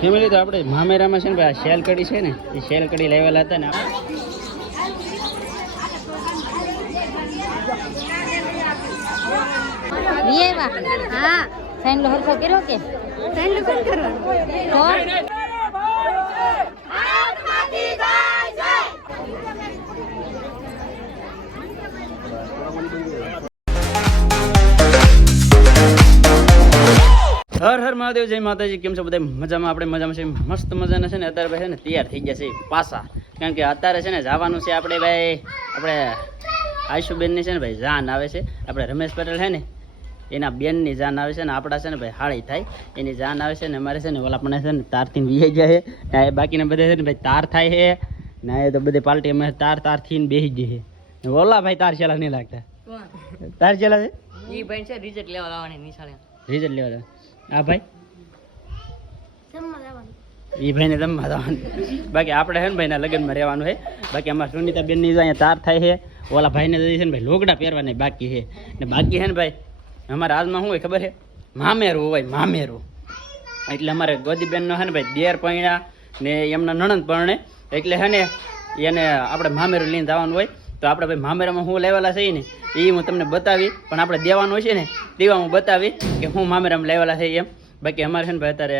Family તો આપણે મામેરામાં છે ને ભાઈ આ શેલ કડી છે ને એ શેલ કડી લેવાલા હતા ને હા સાઈન લો હરખો કર્યો કે સાઈન લો કોણ કરવાનું હર હર મહાદેવ જય માતાજી કેમ છો બધા મજામાં આપણે મજામાં છે મસ્ત મજાના છે ને અત્યારે ભાઈ છે ને તૈયાર થઈ ગયા છે પાછા કારણ કે અત્યારે છે ને જવાનું છે આપણે ભાઈ આપણે આયુષુબેનની છે ને ભાઈ જાન આવે છે આપણે રમેશ પટેલ છે ને એના બેનની જાન આવે છે ને આપણા છે ને ભાઈ હાળી થાય એની જાન આવે છે ને અમારે છે ને ઓલા પણ છે ને તારથી વીહી જાય છે બાકીના બધા છે ને ભાઈ તાર થાય છે ને એ તો બધી પાર્ટી અમે તારથી બેસી જઈએ ઓલા ભાઈ તાર ચેલા નહીં લાગતા તાર ચેલા છે ઈ ભાઈ છે રિઝલ્ટ લેવા લાવવાની નિશાળે રિઝલ્ટ લેવા આ ભાઈ એ ભાઈને જમવા જવાનું બાકી આપણે છે ને ભાઈના લગ્નમાં રહેવાનું છે બાકી અમારા સુનિતા બેનની અહીંયા તાર થાય છે ઓલા ભાઈને છે ને ભાઈ લોગડા પહેરવાના બાકી છે ને બાકી છે ને ભાઈ અમારે આજમાં શું હોય ખબર છે મામેરું હોય મામેરું એટલે અમારે ગોદીબેનનો છે ને ભાઈ દેર પૈણા ને એમના નણંદ પરણે એટલે છે ને એને આપણે મામેરું લઈને જવાનું હોય તો આપણે ભાઈ મામેરામાં શું લેવાલા છે ને એ હું તમને બતાવી પણ આપણે દેવાનું હોય છે ને તેવા હું બતાવી કે હું મામેરામાં લેવાલા છે એમ બાકી અમારે છે ને ભાઈ અત્યારે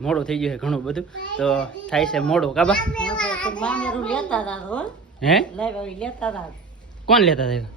મોડું થઈ ગયું છે ઘણું બધું તો થાય છે મોડું કાબા હે કોણ લેતા હતા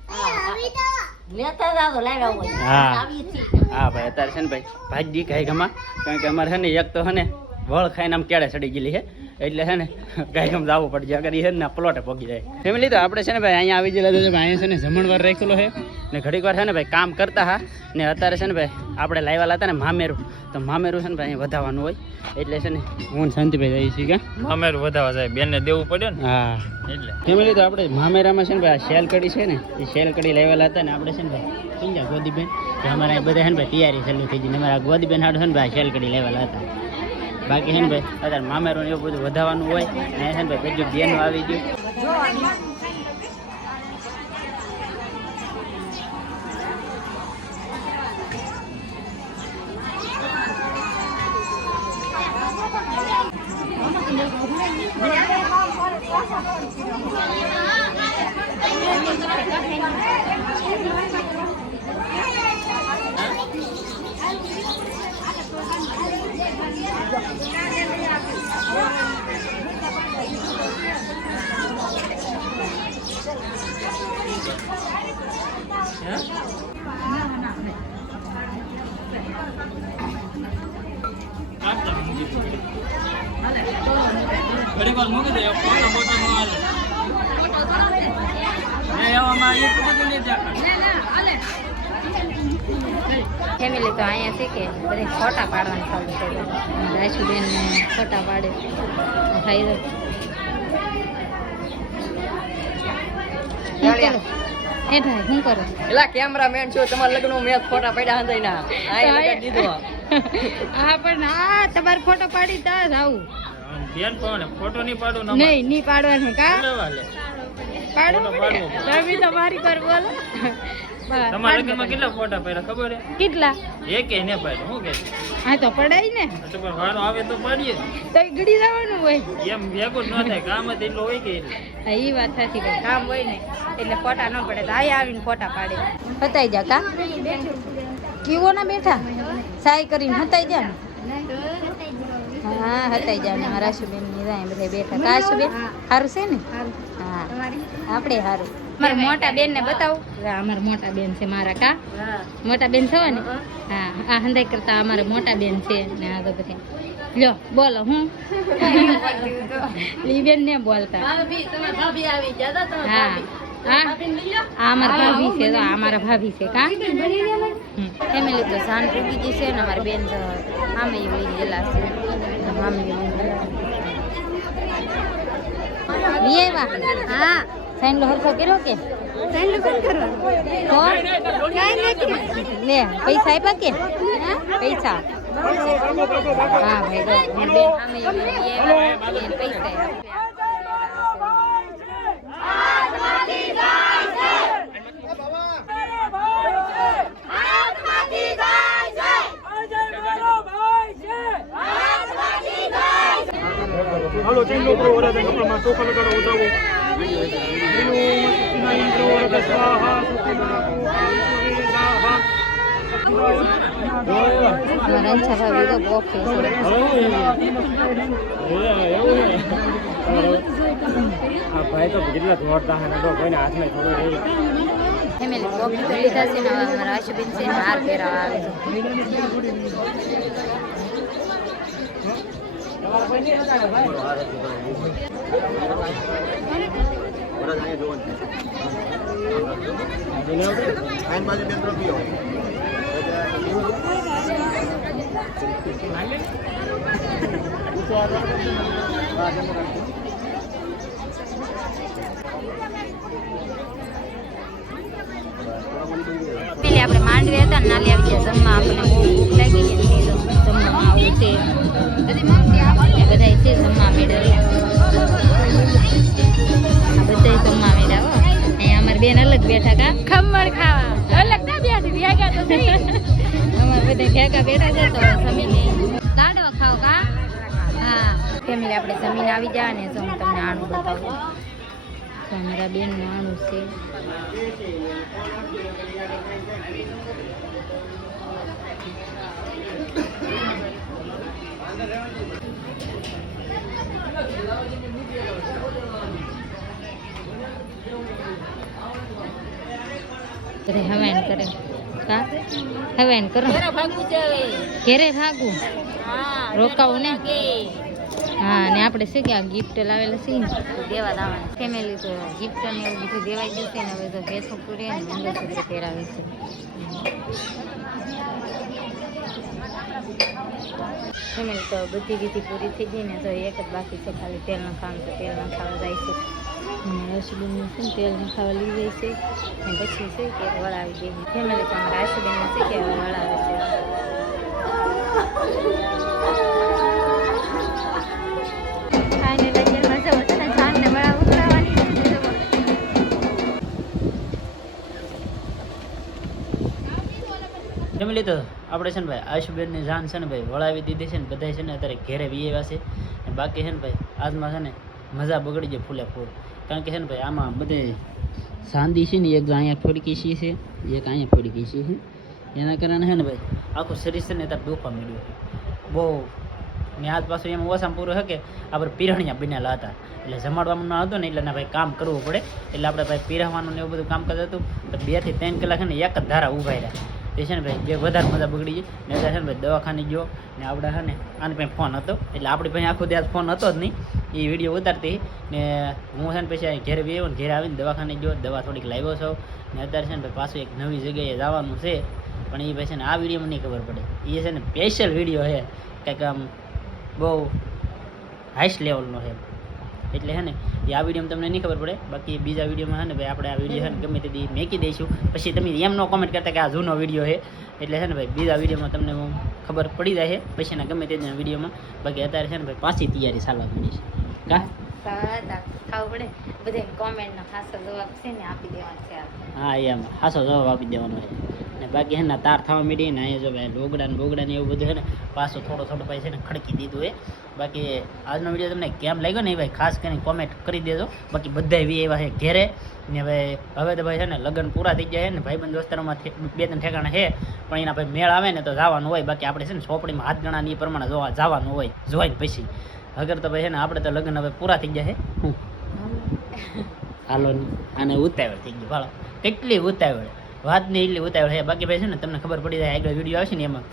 હા ભાઈ અત્યારે છે ને ભાઈ ભાજી ગાય ગમા કારણ કે અમારે છે ને એક તો છે ને વળ ખાઈને આમ કેળે ચડી ગયેલી છે એટલે છે ને ગાય ગમ જવું પડશે અગર એ છે ને પ્લોટે પગી જાય ફેમિલી તો આપણે છે ને ભાઈ અહીંયા આવી ગયેલા છે અહીંયા છે ને જમણવાર રાખેલો છે ને ઘડીક વાર છે ને ભાઈ કામ કરતા હા ને અત્યારે છે ને ભાઈ આપણે લાવ્યા હતા ને મામેરું તો મામેરું છે ને ભાઈ અહીંયા વધાવવાનું હોય એટલે છે ને હું શાંતિભાઈ જઈએ છીએ કે મામેરું વધાવવા જાય બેનને દેવું પડ્યો ને હા એટલે ફેમિલી તો આપણે મામેરામાં છે ને ભાઈ આ શેલ કડી છે ને એ શેલ કડી લાવેલા હતા ને આપણે છે ને ભાઈ સમજ્યા ગોદીબેન કે અમારે બધા છે ને ભાઈ તૈયારી ચાલુ થઈ ગઈ ને અમારા ગોદીબેન હાડું છે ને ભાઈ શેલ કડી લાવેલા હતા બાકી છે ને ભાઈ અત્યારે મામેરું એવું બધું વધાવવાનું હોય ને છે ને ભાઈ બીજું બેનું આવી ગયું ઘણી વાર મૂકી દે ફોટો ફોટો ન હાલે એવામાં એ તો બધું નહીં દેખાય ફેમિલી તો અહીંયા છે કે બધી ફોટા પાડવાની ચાલુ છે રાશુબેન ને ફોટા પાડે ભાઈ એ ભાઈ શું કરો એલા કેમેરામેન છો તમારા લગ્ન મેં ફોટા પડ્યા હતા ના આ લગાડી દીધો હા પણ આ તમારે ફોટો પાડી તાર આવું બેન પણ ફોટો નહીં પાડું ના નહીં પાડવાનું કા લેવાલે પાડો તમે તો મારી કર બોલો તમારા લગ્નમાં કેટલા ફોટા પડ્યા ખબર હે કેટલા એકે ને પાડ્યું હું કે હા તો પડાય ને તો પણ વારો આવે તો પાડીએ તો ગડી જવાનું હોય એમ ભેગું જ ન થાય કામ જ એટલો હોય કે હા એ વાત સાચી કે કામ હોય ને એટલે ફોટા ન પડે તો આઈ આવીને ફોટા પાડે હતાઈ જા કા કેવો ના બેઠા સાઈ કરીને હતાઈ જા ને હા હતાઈ જા ને રાશુબેન ની રાય બધા બેઠા કાશુબેન સારું છે ને હા આપણે સારું મારા મોટા બેન ને બતાવું અમારા મોટા બેન છે મારા કા મોટા બેન છો ને હા આ હંદાઈ કરતા અમારા મોટા બેન છે ને આ તો બધા લ્યો બોલો હું લી બેન ને બોલતા હા હા અમારા ભાભી છે તો અમારા ભાભી છે કા ફેમિલી તો સાન પૂગી ગઈ છે ને અમારી બેન મામી લઈને ગયેલા છે મામી હા સાઈન લો હરખો કર્યો કે સાઈન લો કોણ કરવાનું લે પૈસા આપ્યા કે પૈસા હા ભાઈ બેન પૈસા Bye. હાલો ચેન્જો કરો વરાજા કપડામાં ચોખા લગાડો ઉજાવો રંછા ભાભી તો બોકે છે ભાઈ તો કેટલા જોરદાર હે નડો કોઈને હાથમાં થોડું રહી ફેમિલી બોકે તો લીધા છે ને હવે અમારા આશુબેન છે ને હાર પહેરાવા આવે પેલે આપણે માંડવી હતા ને નાલી આવી ગયા જમવા આપણને બહુ ભૂખ લાગી ગઈ ને જમવામાં આવું છે બધા છે જમવા મેળવ્યા આ બધા જમવા મેળવ્યા અહીંયા અમારે બેન અલગ બેઠા કા ખમણ ખાવા અલગ ના બેઠી ભેગા તો અમારે બધા ભેગા બેઠા છે તો જમીને લાડવા ખાવ કા હા ફેમિલી આપણે જમીન આવી જાય ને તો હું તમને આણું બતાવું તો અમારા બેનનું આણું છે હવાન કરે કા હવાન કરો ઘેરે ભાગું રોકાવું ને હા ને આપણે શું કે ગિફ્ટ લાવેલા છે ને દેવા દાવાના ફેમિલી તો ગિફ્ટ ને એવું બધું દેવાઈ જશે ને હવે તો ભેસું પૂરી ને મંગળસૂત્ર પહેરાવે છે ફેમિલી તો બધી વિધિ પૂરી થઈ ગઈ ને તો એક જ બાકી છે ખાલી તેલ નખાવાનું તો તેલ નખાવા જાય છે આશુબેનને છે ને તેલ નખાવા લઈ જાય છે ને પછી છે કે વળાવી દે ફેમિલી તો અમારા આશુબેનને છે કે વળાવે છે ફેમિલી તો આપણે છે ને ભાઈ આશુબેનની જાન છે ને ભાઈ વળાવી દીધી છે ને બધા છે ને અત્યારે ઘેરે વીએવા છે અને બાકી છે ને ભાઈ આજમાં છે ને મજા બગડી જાય ફૂલે ફૂલ કારણ કે છે ને ભાઈ આમાં બધે સાંદી છે ને એક અહીંયા ફડકી સી છે એક અહીંયા ફડકી સી છે એના કારણે છે ને ભાઈ આખું શરીર છે ને અત્યારે દુખવા મળ્યું બહુ ને આજ પાછું એમ ઓછામાં પૂરું છે કે આપણે પીરણિયા બનેલા હતા એટલે જમાડવાનું હતું ને એટલે ના ભાઈ કામ કરવું પડે એટલે આપણે ભાઈ પીરવવાનું ને એવું બધું કામ કરતું હતું તો 2 થી 3 કલાક છે ને એક જ ધારા ઊભા રહ્યા એ છે ને ભાઈ જે વધારે મજા બગડી ગઈ ને એટલે છે ને ભાઈ દવાખાને ગયો ને આપણે છે ને આની પાસે ફોન હતો એટલે આપણી પાસે આખો દિવસ ફોન હતો જ નહીં એ વિડીયો ઉતારતી ને હું છે ને પછી ઘેરે બી આવ્યો ને ઘેરે આવીને દવાખાને ગયો દવા થોડીક લાવ્યો છો ને અત્યારે છે ને ભાઈ પાછું એક નવી જગ્યાએ જવાનું છે પણ એ પછી ને આ વિડીયોમાં નહીં ખબર પડે એ છે ને સ્પેશિયલ વિડીયો છે કંઈક આમ બહુ હાઈસ્ટ લેવલનો છે એટલે છે ને એ આ વિડીયોમાં તમને નહીં ખબર પડે બાકી બીજા વિડીયોમાં છે ને ભાઈ આપણે આ વિડીયો છે ને ગમે તે મેકી દઈશું પછી તમે એમ નો કોમેન્ટ કરતા કે આ જૂનો વિડીયો છે એટલે છે ને ભાઈ બીજા વિડીયોમાં તમને ખબર પડી જાય છે પછીના ગમે તે વિડીયોમાં બાકી અત્યારે છે ને ભાઈ પાછી તૈયારી ચાલવા માંડી છે કા ખાવું પડે બધા કોમેન્ટનો ખાસો જવાબ છે ને આપી દેવાનો છે હા એમ ખાસો જવાબ આપી દેવાનો છે ને બાકી છે ને તાર થવા માંડી ને અહીંયા જો ભાઈ લોગડા ને બોગડા ને એવું બધું છે ને પાછું થોડો ભાઈ છે ને ખડકી દીધું છે બાકી આજનો વિડીયો તમને કેમ લાગ્યો ને એ ભાઈ ખાસ કરીને કોમેન્ટ કરી દેજો બાકી બધા એવી એવા છે ઘેરે ને ભાઈ હવે તો ભાઈ છે ને લગ્ન પૂરા થઈ જાય ને ભાઈબંધ દોસ્તારોમાં 2-3 ઠેકાણા છે પણ એના ભાઈ મેળ આવે ને તો જવાનું હોય બાકી આપણે છે ને ચોપડીમાં હાથ ગણાની એ પ્રમાણે જવાનું હોય જોઈને પછી અગર તો ભાઈ છે ને આપણે તો લગ્ન હવે પૂરા થઈ ગયા છે હાલો આને ઉતાવળ થઈ ગયું ભાળો કેટલી ઉતાવળ વાત નહીં એટલી ઉતાવળ છે બાકી ભાઈ છે ને તમને ખબર પડી જાય આગળ વિડીયો આવશે ને એમાં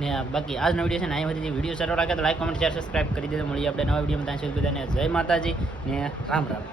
ને બાકી આજનો વિડીયો છે ને અહીં સુધી વિડીયો સારો લાગે તો લાઈક કોમેન્ટ શેર સબસ્ક્રાઈબ કરી દેજો મળીએ આપણે નવા વિડીયોમાં ત્યાં સુધી બધાને જય માતાજી ને રામ રામ.